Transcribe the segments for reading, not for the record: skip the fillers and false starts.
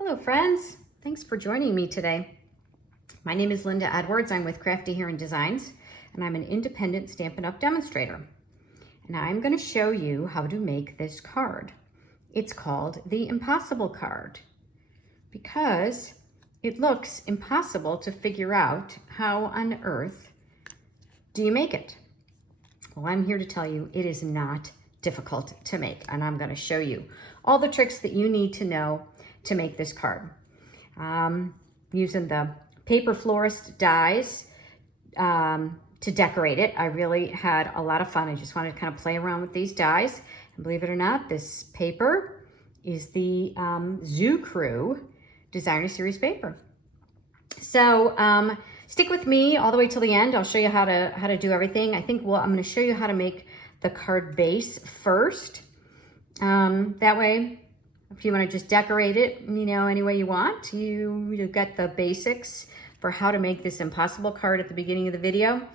Hello friends, thanks for joining me today. My name is Linda Edwards. I'm with Crafty Heron Designs and I'm an independent Stampin' Up demonstrator. And I'm going to show you how to make this card. It's called the Impossible card because it looks impossible to figure out how on earth do you make it. Well, I'm here to tell you it is not difficult to make, and I'm going to show you all the tricks that you need to know to make this card. Using the Paper Florist Dies to decorate it. I really had a lot of fun. I just wanted to kind of play around with these dies. And believe it or not, this paper is the Zoo Crew Designer Series paper. So stick with me all the way till the end. I'll show you how to do everything. I think I'm going to show you how to make the card base first. That way, if you want to just decorate it, any way you want, you get the basics for how to make this impossible card at the beginning of the video.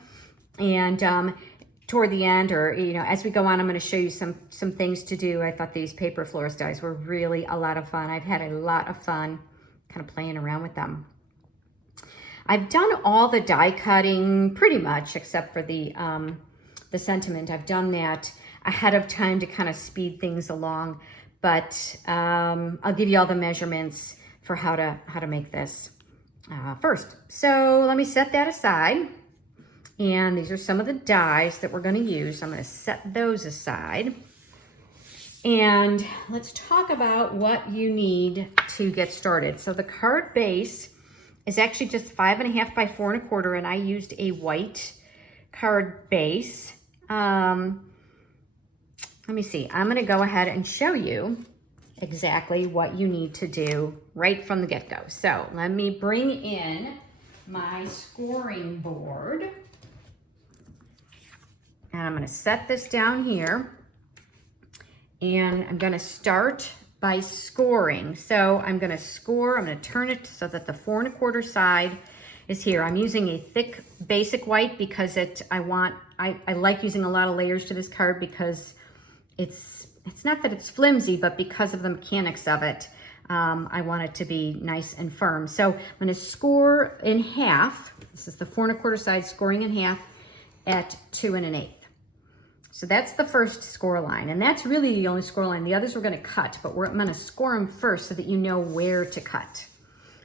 And toward the end, or as we go on, I'm going to show you some things to do. I thought these Paper Florist dies were really a lot of fun. I've had a lot of fun kind of playing around with them. I've done all the die cutting pretty much, except for the sentiment. I've done that ahead of time to kind of speed things along. But I'll give you all the measurements for how to make this first. So let me set that aside. And these are some of the dies that we're going to use. I'm going to set those aside. And let's talk about what you need to get started. So the card base is actually just 5.5 by 4 1/4, and I used a white card base. Let me see, I'm gonna go ahead and show you exactly what you need to do right from the get-go. So let me bring in my scoring board. And I'm gonna set this down here. And I'm gonna start by scoring. So I'm gonna score, I'm gonna turn it so that the 4 1/4 side is here. I'm using a thick basic white because I like using a lot of layers to this card because it's not that it's flimsy, but because of the mechanics of it, I want it to be nice and firm. So I'm going to score in half. This is the 4 1/4 side, scoring in half at 2 1/8. So that's the first score line, and that's really the only score line. The others we're going to cut, but I'm going to score them first so that you know where to cut.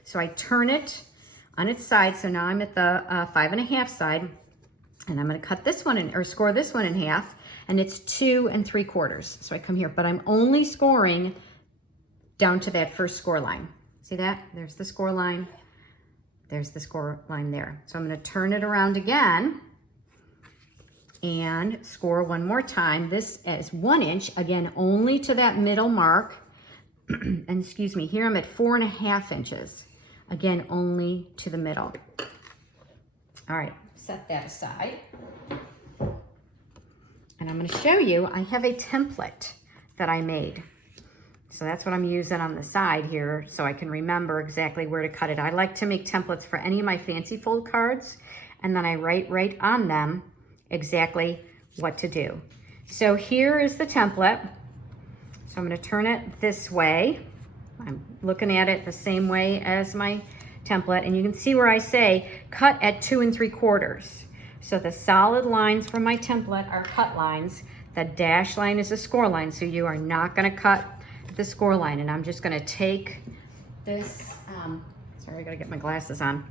So I turn it on its side. So now I'm at the 5.5 side, and I'm going to cut this one or score this one in half. And it's 2 3/4. So I come here, but I'm only scoring down to that first score line. See that? There's the score line. There's the score line there. So I'm going to turn it around again and score one more time. This is 1 inch, again, only to that middle mark. And excuse me, here I'm at 4.5 inches. Again, only to the middle. All right, set that aside. And I'm going to show you, I have a template that I made. So that's what I'm using on the side here so I can remember exactly where to cut it. I like to make templates for any of my fancy fold cards, and then I write right on them exactly what to do. So here is the template. So I'm going to turn it this way. I'm looking at it the same way as my template, and you can see where I say cut at 2 3/4. So the solid lines from my template are cut lines. The dash line is a score line, so you are not going to cut the score line. And I'm just going to take this, sorry, I got to get my glasses on.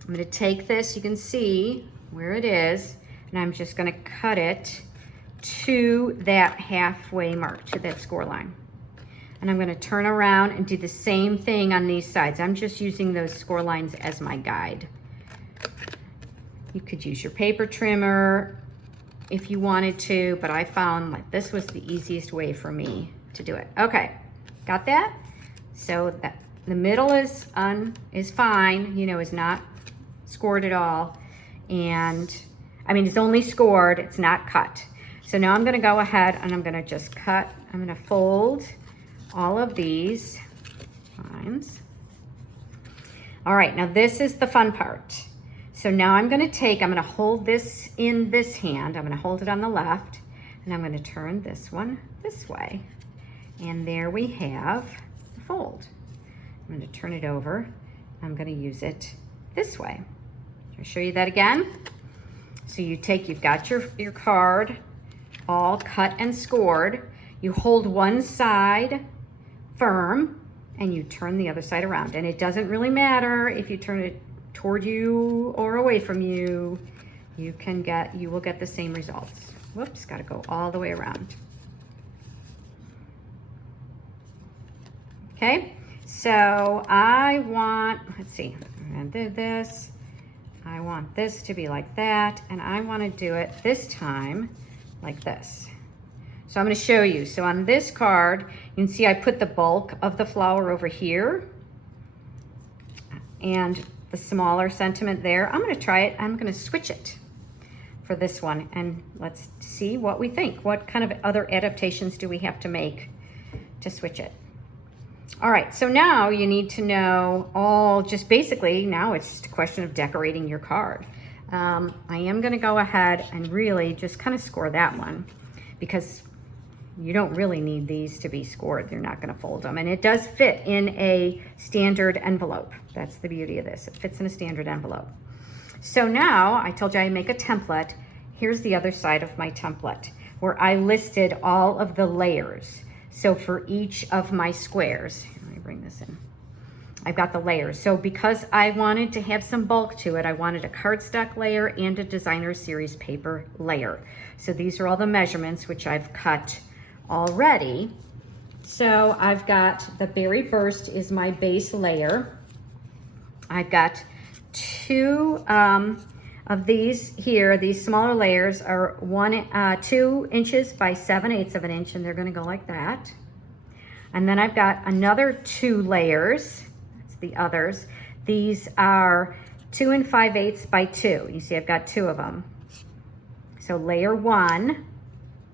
I'm going to take this, you can see where it is, and I'm just going to cut it to that halfway mark, to that score line. And I'm going to turn around and do the same thing on these sides. I'm just using those score lines as my guide. You could use your paper trimmer if you wanted to, but I found like this was the easiest way for me to do it. Okay, got that? So that the middle is fine, is not scored at all. And I mean, it's only scored, it's not cut. So now I'm gonna go ahead and I'm gonna just cut, I'm gonna fold all of these lines. All right, now this is the fun part. So now I'm going to hold this in this hand. I'm going to hold it on the left, and I'm going to turn this one this way. And there we have the fold. I'm going to turn it over. I'm going to use it this way. I'll show you that again. So you've got your card all cut and scored. You hold one side firm and you turn the other side around. And it doesn't really matter if you turn it toward you or away from you. You will get the same results. Whoops, got to go all the way around. Okay, so I want, let's see, I'm gonna do this. I want this to be like that, and I want to do it this time like this. So I'm going to show you. So on this card, you can see I put the bulk of the flower over here and the smaller sentiment there. I'm going to try it. I'm going to switch it for this one, and let's see what we think. What kind of other adaptations do we have to make to switch it? All right, so now you need to know just basically, now it's just a question of decorating your card. I am gonna go ahead and really just kind of score that one because you don't really need these to be scored. You're not gonna fold them. And it does fit in a standard envelope. That's the beauty of this. It fits in a standard envelope. So now, I told you I make a template. Here's the other side of my template where I listed all of the layers. So for each of my squares, let me bring this in. I've got the layers. So because I wanted to have some bulk to it, I wanted a cardstock layer and a designer series paper layer. So these are all the measurements which I've cut already. So I've got the Berry Burst is my base layer. I've got two of these here. These smaller layers are 2 inches by 7/8 of an inch, and they're going to go like that. And then I've got another 2 layers. That's the others. These are 2 5/8 by 2. You see, I've got 2 of them. So layer 1,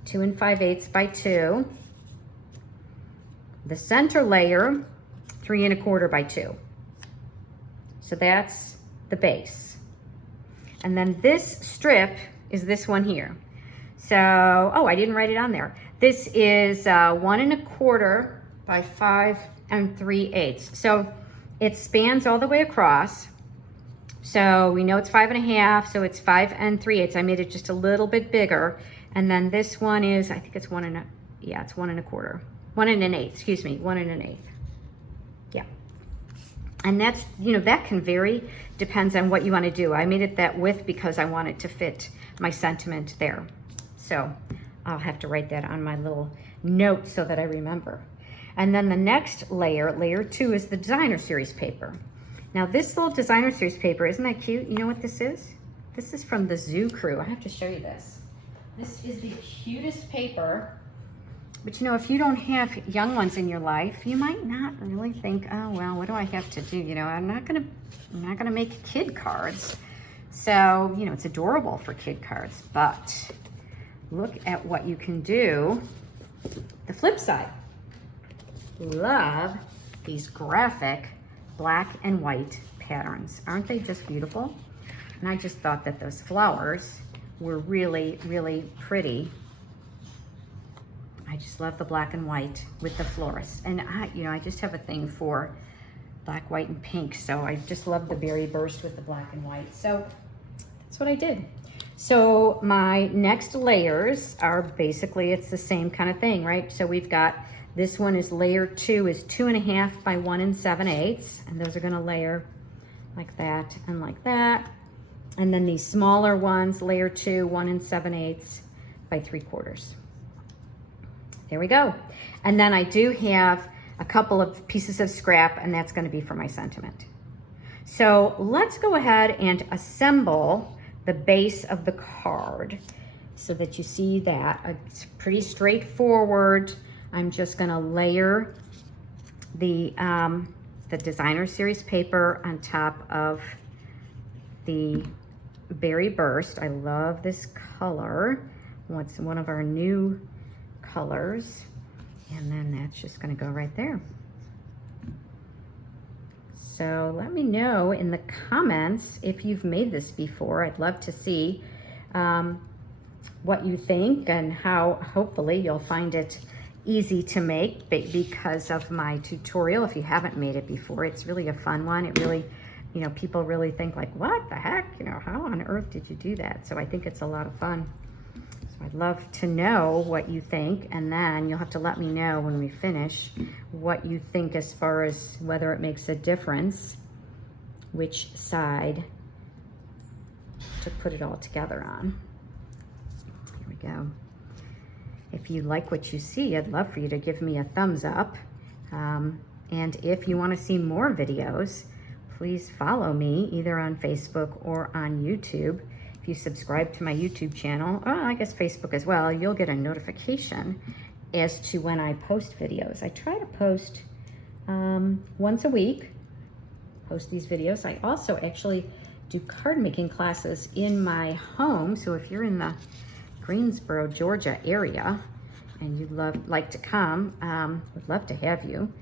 2 5/8 by 2. The center layer, 3 1/4 by 2. So that's the base. And then this strip is this one here. So, oh, I didn't write it on there. This is 1 1/4 by 5 3/8. So it spans all the way across. So we know it's 5 1/2, so it's 5 3/8. I made it just a little bit bigger. And then this one is, I think it's 1 1/4. 1 1/8, excuse me, 1 1/8. Yeah. And that's, that can vary, depends on what you want to do. I made it that width because I want it to fit my sentiment there. So I'll have to write that on my little note so that I remember. And then the next layer, layer 2, is the designer series paper. Now this little designer series paper, isn't that cute? You know what this is? This is from the Zoo Crew. I have to show you this. This is the cutest paper. But if you don't have young ones in your life, you might not really think, oh well, what do I have to do? I'm not gonna make kid cards. So, it's adorable for kid cards, but look at what you can do. The flip side. Love these graphic black and white patterns. Aren't they just beautiful? And I just thought that those flowers were really, really pretty. I just love the black and white with the florist. And I just have a thing for black, white, and pink. So I just love the Berry Burst with the black and white. So that's what I did. So my next layers are basically, it's the same kind of thing, right? So we've got, this one is layer 2 is 2 1/2 by 1 7/8. And those are gonna layer like that and like that. And then these smaller ones, layer 2, 1 7/8 by 3/4. There we go. And then I do have a couple of pieces of scrap, and that's going to be for my sentiment. So let's go ahead and assemble the base of the card so that you see that. It's pretty straightforward. I'm just going to layer the designer series paper on top of the Berry Burst. I love this color. It's one of our new colors, and then that's just going to go right there. So let me know in the comments if you've made this before. I'd love to see what you think and how hopefully you'll find it easy to make because of my tutorial. If you haven't made it before, it's really a fun one. It really, you know, people really think like, what the heck? You know, how on earth did you do that? So I think it's a lot of fun. So I'd love to know what you think, and then you'll have to let me know when we finish what you think as far as whether it makes a difference, which side to put it all together on. Here we go. If you like what you see, I'd love for you to give me a thumbs up. And if you want to see more videos, please follow me either on Facebook or on YouTube. If you subscribe to my YouTube channel, or I guess Facebook as well, you'll get a notification as to when I post videos. I try to post once a week, post these videos. I also actually do card making classes in my home. So if you're in the Greensboro, Georgia area and you'd like to come, would love to have you.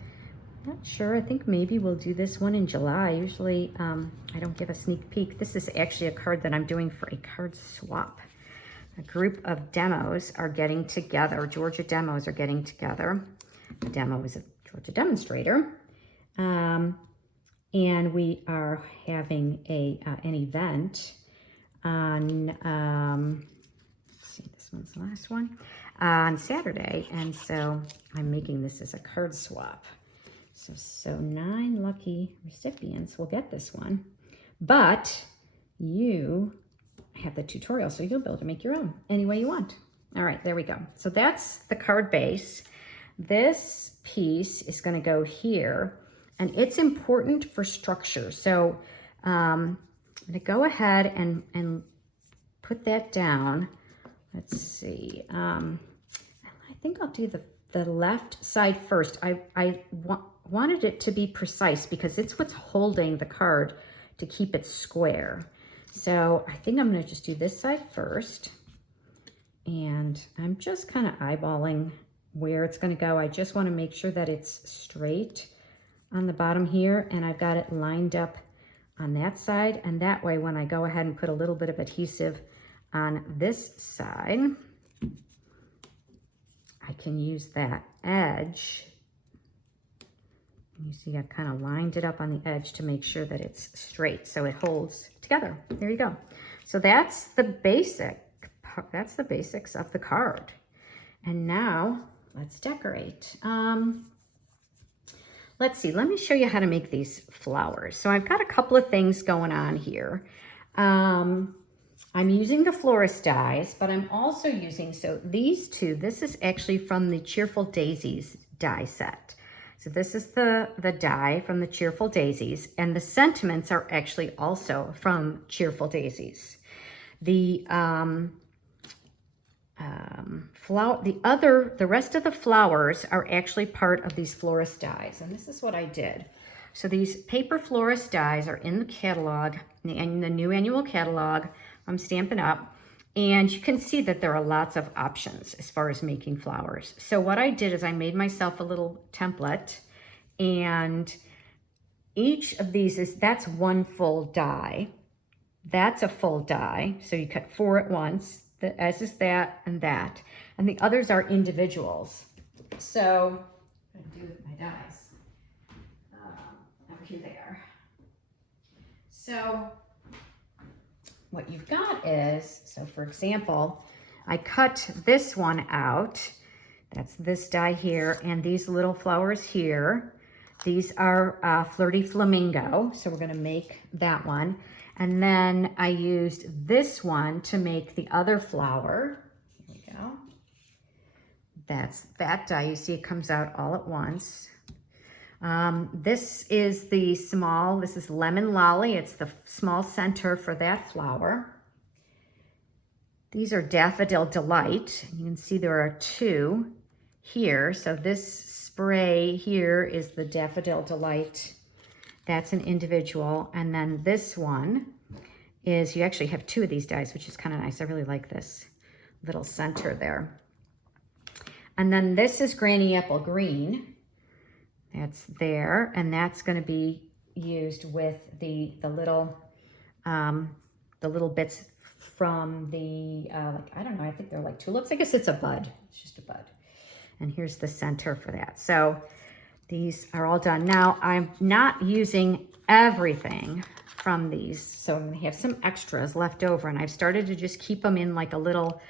Not sure, I think maybe we'll do this one in July. Usually I don't give a sneak peek. This is actually a card that I'm doing for a card swap. A group of demos are getting together, Georgia demos are getting together. The demo is a Georgia demonstrator. And we are having an event on, this one's the last one, on Saturday, and so I'm making this as a card swap. So 9 lucky recipients will get this one, but you have the tutorial, so you'll be able to make your own any way you want. All right, there we go. So that's the card base. This piece is going to go here, and it's important for structure. So I'm going to go ahead and put that down. Let's see. I think I'll do the left side first. I wanted it to be precise because it's what's holding the card to keep it square. So I think I'm going to just do this side first. And I'm just kind of eyeballing where it's going to go. I just want to make sure that it's straight on the bottom here, and I've got it lined up on that side. And that way, when I go ahead and put a little bit of adhesive on this side, I can use that edge. You see I've kind of lined it up on the edge to make sure that it's straight so it holds together. There you go. So that's the basics of the card. And now let's decorate. Let's see, let me show you how to make these flowers. So I've got a couple of things going on here. I'm using the Florist Dies, but I'm also using, so these two, this is actually from the Cheerful Daisies die set. So this is the die from the Cheerful Daisies, and the sentiments are actually also from Cheerful Daisies. The rest of the flowers are actually part of these Florist Dies, and this is what I did. So these Paper Florist Dies are in the catalog, in the new annual catalog from Stampin Up, and you can see that there are lots of options as far as making flowers. So what I did is I made myself a little template, and each of these that's one full die. That's a full die, so you cut 4 at once, as is that and that. And the others are individuals. So, what do I do with my dies? Here they are. So, what you've got is, so for example, I cut this one out. That's this die here, and these little flowers here. These are Flirty Flamingo, so we're gonna make that one. And then I used this one to make the other flower. Here we go. That's that die. You see it comes out all at once. This is the small, this is Lemon Lolly. It's the small center for that flower. These are Daffodil Delight. You can see there are 2 here. So this spray here is the Daffodil Delight. That's an individual. And then this one is, you actually have 2 of these dies, which is kind of nice. I really like this little center there. And then this is Granny Apple Green. That's there, and that's going to be used with the little bits from the like, I don't know, I think they're like tulips. I guess it's a bud. It's just a bud. And here's the center for that. So these are all done. Now I'm not using everything from these, so I'm gonna have some extras left over, and I've started to just keep them in like a little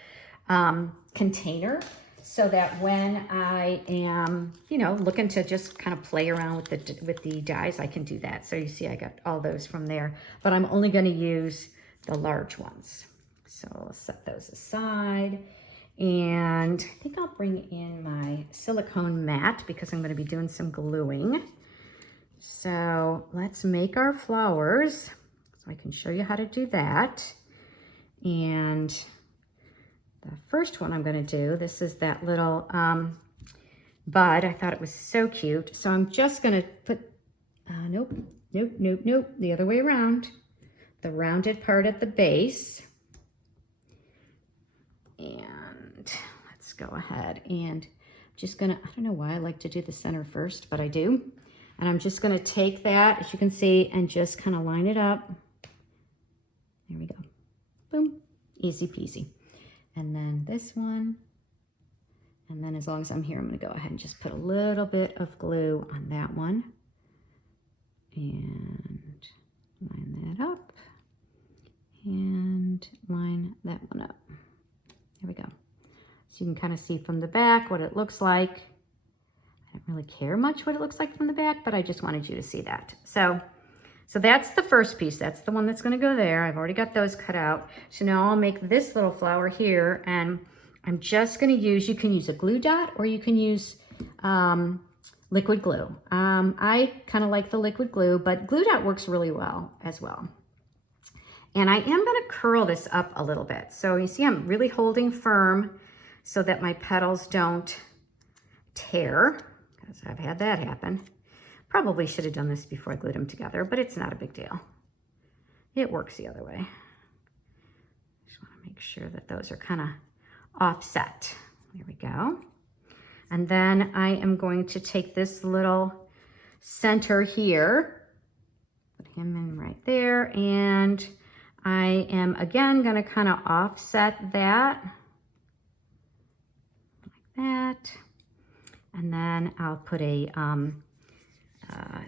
container, so that when I am, you know, looking to just kind of play around with the dies, I can do that. So you see I got all those from there, but I'm only gonna use the large ones. So I'll set those aside. And I think I'll bring in my silicone mat because I'm going to be doing some gluing. So let's make our flowers. So I can show you how to do that. And the first one I'm going to do, this is that little bud. I thought it was so cute. So I'm just going to put, nope, the other way around. The rounded part at the base. And let's go ahead and just gonna, I don't know why I like to do the center first, but I do. And I'm just gonna take that, as you can see, and just kind of line it up. There we go. Boom, easy peasy. And then this one. And then as long as I'm here, I'm gonna go ahead and just put a little bit of glue on that one. And line that up. And line that one up. There we go. So you can kind of see from the back what it looks like. I don't really care much what it looks like from the back, but I just wanted you to see that. So that's the first piece. That's the one that's going to go there. I've already got those cut out. So now I'll make this little flower here, and I'm just going to use, you can use a glue dot or you can use liquid glue. I kind of like the liquid glue, but glue dot works really well as well. And I am going to curl this up a little bit. So you see I'm really holding firm so that my petals don't tear, because I've had that happen. Probably should have done this before I glued them together, but it's not a big deal. It works the other way. Just want to make sure that those are kind of offset. There we go. And then I am going to take this little center here, put him in right there, and I am again going to kind of offset that like that, and then I'll put a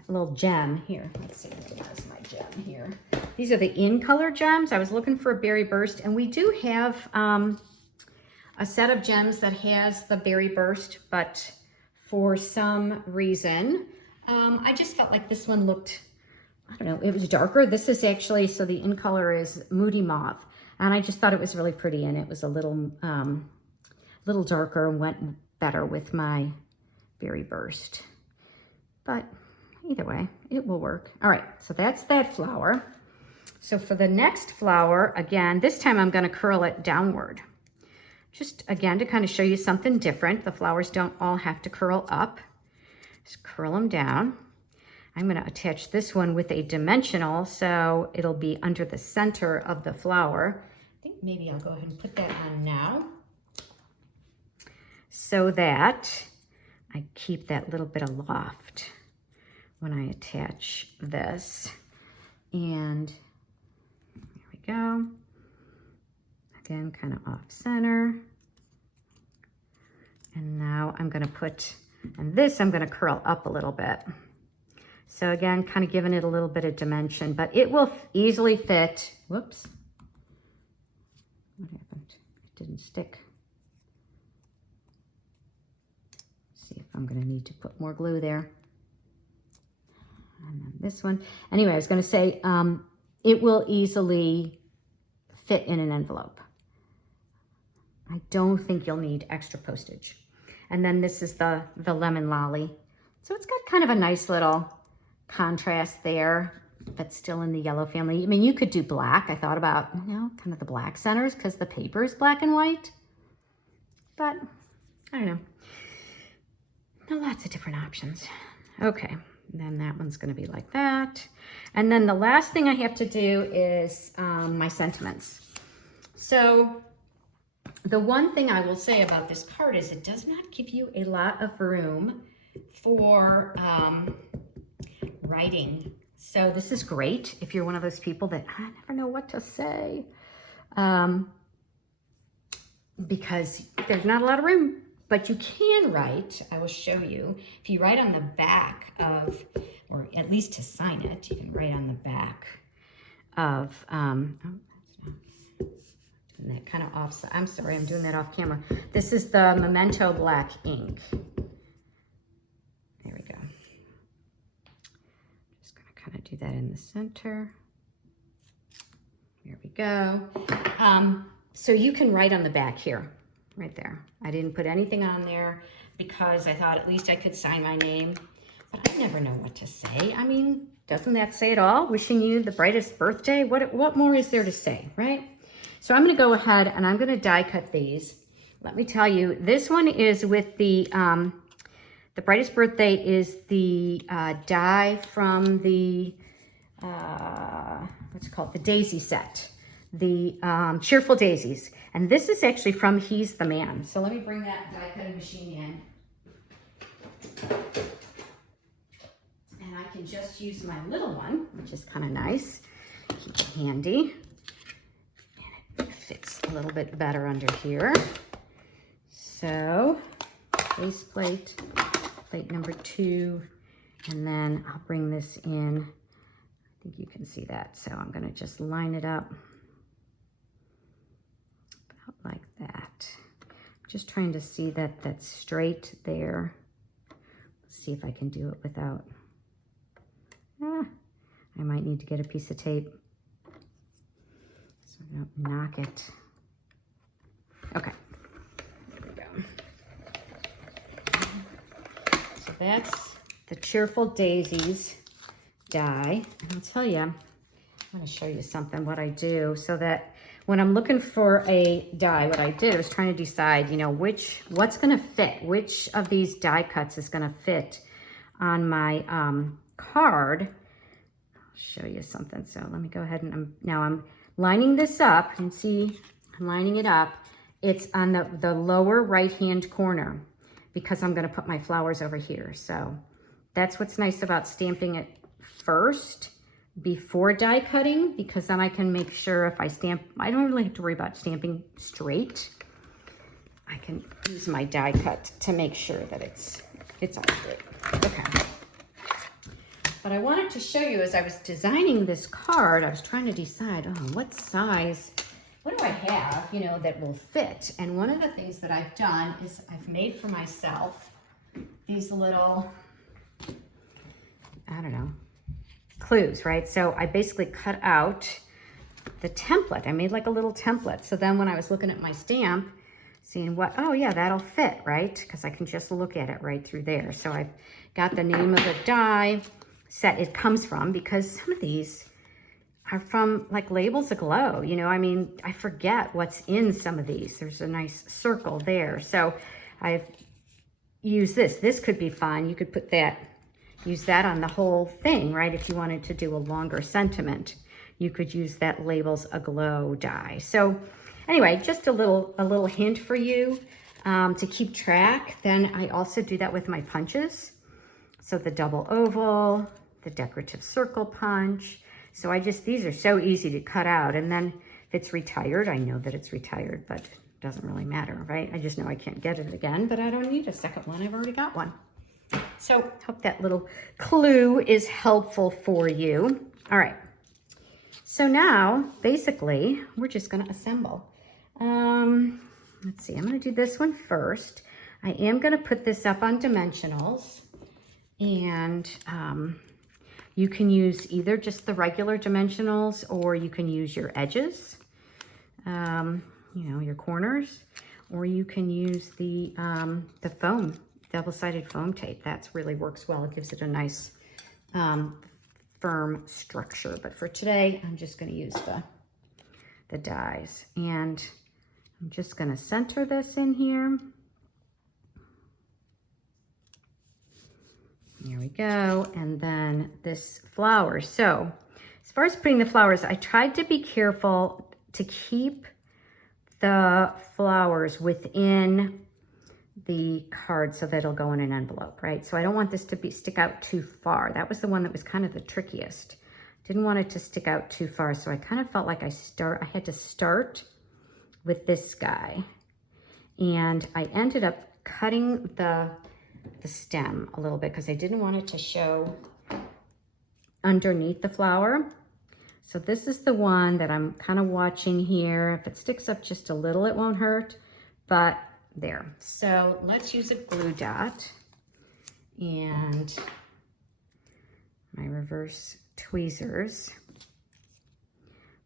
little gem here. Let's see, where's my gem here? These are the in color gems. I was looking for a berry burst, and we do have a set of gems that has the berry burst, but for some reason, I just felt like this one looked, I don't know, it was darker. This is actually, so the in color is Moody Mauve. And I just thought it was really pretty, and it was a little darker and went better with my berry burst. But either way, it will work. All right, so that's that flower. So for the next flower, again, this time I'm gonna curl it downward. Just again, to kind of show you something different. The flowers don't all have to curl up. Just curl them down. I'm going to attach this one with a dimensional, so it'll be under the center of the flower. I think maybe I'll go ahead and put that on now, so that I keep that little bit of loft when I attach this. And there we go. Again, kind of off center. And now I'm going to put, and this I'm going to curl up a little bit. So again, kind of giving it a little bit of dimension, but it will easily fit. Whoops. What happened? It didn't stick. Let's see if I'm going to need to put more glue there. And then this one. Anyway, I was going to say, it will easily fit in an envelope. I don't think you'll need extra postage. And then this is the lemon lolly. So it's got kind of a nice little contrast there, but still in the yellow family. I mean, you could do black. I thought about, you know, kind of the black centers because the paper is black and white. But I don't know. Lots of different options. Okay, then that one's going to be like that. And then the last thing I have to do is my sentiments. So the one thing I will say about this card is it does not give you a lot of room for writing. So this is great if you're one of those people that I never know what to say, because there's not a lot of room But you can write, I will show you, if you write on the back of, or at least to sign it, you can write on the back of, doing that kind of off, I'm sorry, I'm doing that off camera. This is the Memento Black ink. There we go. Just gonna kind of do that in the center. There we go. So you can write on the back here, right there. I didn't put anything on there because I thought at least I could sign my name, but I never know what to say. I mean, doesn't that say it all? Wishing you the brightest birthday. What more is there to say, right? So I'm gonna go ahead and I'm gonna die cut these. Let me tell you, this one is with the brightest birthday is the die from the, what's it called? The daisy set. The Cheerful Daisies. And this is actually from He's the Man. So let me bring that die cutting machine in. And I can just use my little one, which is kind of nice. Keep it handy. And it fits a little bit better under here. So, base plate, plate number 2, and then I'll bring this in. I think you can see that. So I'm gonna just line it up. Like that. Just trying to see that that's straight there. Let's see if I can do it without. I might need to get a piece of tape so I don't knock it. Okay, there we go. So that's the Cheerful Daisies die. And I'll tell you, I'm going to show you something, what I do, so that when I'm looking for a die, what I did was trying to decide, you know, what's going to fit, which of these die cuts is going to fit on my card. I'll show you something. So let me go ahead and now I'm lining this up. You can see I'm lining it up. It's on the lower right-hand corner because I'm going to put my flowers over here. So that's what's nice about stamping it first before die cutting, because then I can make sure if I stamp, I don't really have to worry about stamping straight. I can use my die cut to make sure that it's all straight. Okay. But I wanted to show you, as I was designing this card, I was trying to decide, what size, what do I have, you know, that will fit? And one of the things that I've done is I've made for myself these little, I don't know, clues, right? So I basically cut out the template. I made like a little template. So then when I was looking at my stamp, seeing what, oh yeah, that'll fit, right? Because I can just look at it right through there. So I've got the name of the die set it comes from, because some of these are from like Labels Aglow, you know, I mean, I forget what's in some of these. There's a nice circle there. So I've used this. This could be fun. You could put that, use that on the whole thing, right? If you wanted to do a longer sentiment, you could use that Labels Aglow die. So anyway, just a little hint for you to keep track. Then I also do that with my punches. So the double oval, the decorative circle punch. So these are so easy to cut out. And then if it's retired, I know that it's retired, but it doesn't really matter, right? I just know I can't get it again, but I don't need a second one. I've already got one. So hope that little clue is helpful for you. All right. So now, basically, we're just going to assemble. Let's see. I'm going to do this one first. I am going to put this up on dimensionals. And you can use either just the regular dimensionals, or you can use your edges, you know, your corners, or you can use the foam, double-sided foam tape. That really works well. It gives it a nice firm structure. But for today, I'm just going to use the dies. And I'm just going to center this in here. There we go. And then this flower. So as far as putting the flowers, I tried to be careful to keep the flowers within the card so that it'll go in an envelope, right? So I don't want this to stick out too far. That was the one that was kind of the trickiest. Didn't want it to stick out too far. So I kind of felt like I had to start with this guy. And I ended up cutting the stem a little bit because I didn't want it to show underneath the flower. So this is the one that I'm kind of watching here. If it sticks up just a little, it won't hurt, but there. So let's use a glue dot and my reverse tweezers.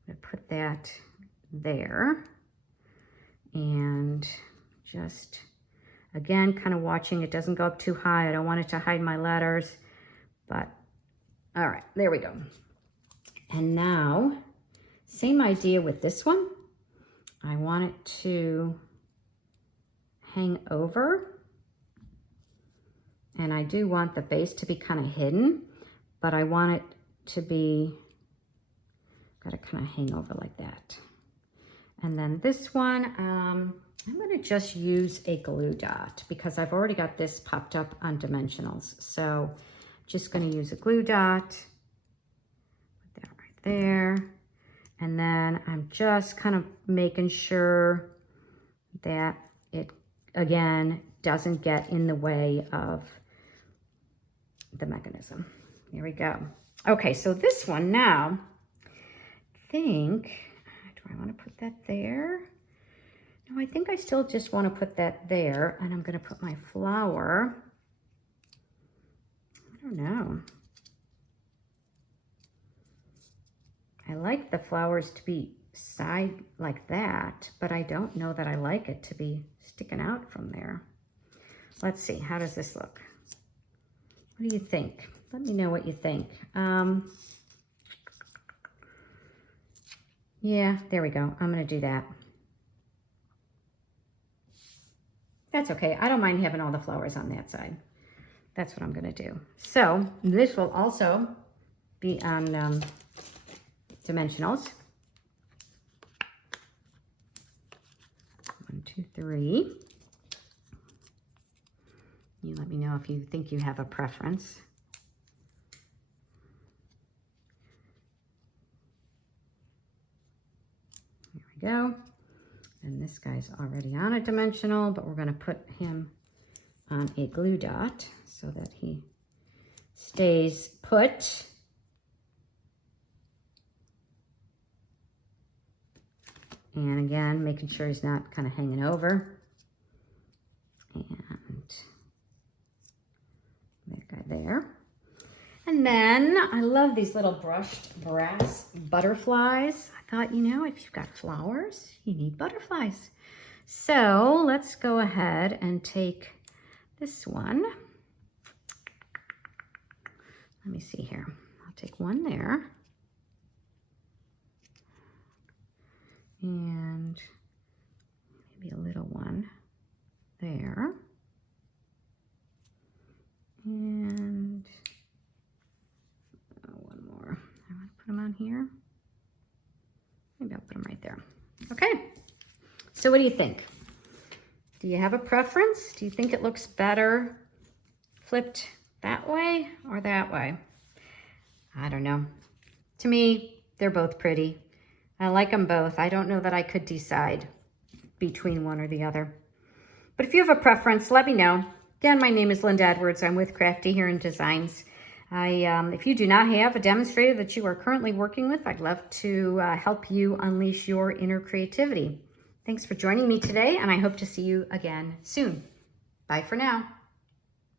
I'm gonna put that there and just, again, kind of watching it doesn't go up too high. I don't want it to hide my letters, but all right, there we go. And now, same idea with this one. I want it to hang over. And I do want the base to be kind of hidden, but I want it to be, gotta kind of hang over like that. And then this one, I'm gonna just use a glue dot because I've already got this popped up on dimensionals. So just gonna use a glue dot. There, and then I'm just kind of making sure that it, again, doesn't get in the way of the mechanism. Here we go. Okay, so this one now, I think, do I want to put that there? No, I think I still just want to put that there, and I'm going to put my flower, I don't know. I like the flowers to be side like that, but I don't know that I like it to be sticking out from there. Let's see, how does this look? What do you think? Let me know what you think. Yeah, there we go. I'm gonna do that. That's okay, I don't mind having all the flowers on that side. That's what I'm gonna do. So this will also be on dimensionals. 1, 2, 3. You let me know if you think you have a preference. There we go. And this guy's already on a dimensional, but we're going to put him on a glue dot so that he stays put. And again, making sure he's not kind of hanging over. And that guy there. And then I love these little brushed brass butterflies. I thought, you know, if you've got flowers, you need butterflies. So let's go ahead and take this one. Let me see here. I'll take one there. And maybe a little one there. And one more. I want to put them on here. Maybe I'll put them right there. Okay. So what do you think? Do you have a preference? Do you think it looks better flipped that way or that way? I don't know. To me, they're both pretty. I like them both. I don't know that I could decide between one or the other. But if you have a preference, let me know. Again, my name is Linda Edwards. I'm with Crafty here in Designs. If you do not have a demonstrator that you are currently working with, I'd love to help you unleash your inner creativity. Thanks for joining me today, and I hope to see you again soon. Bye for now.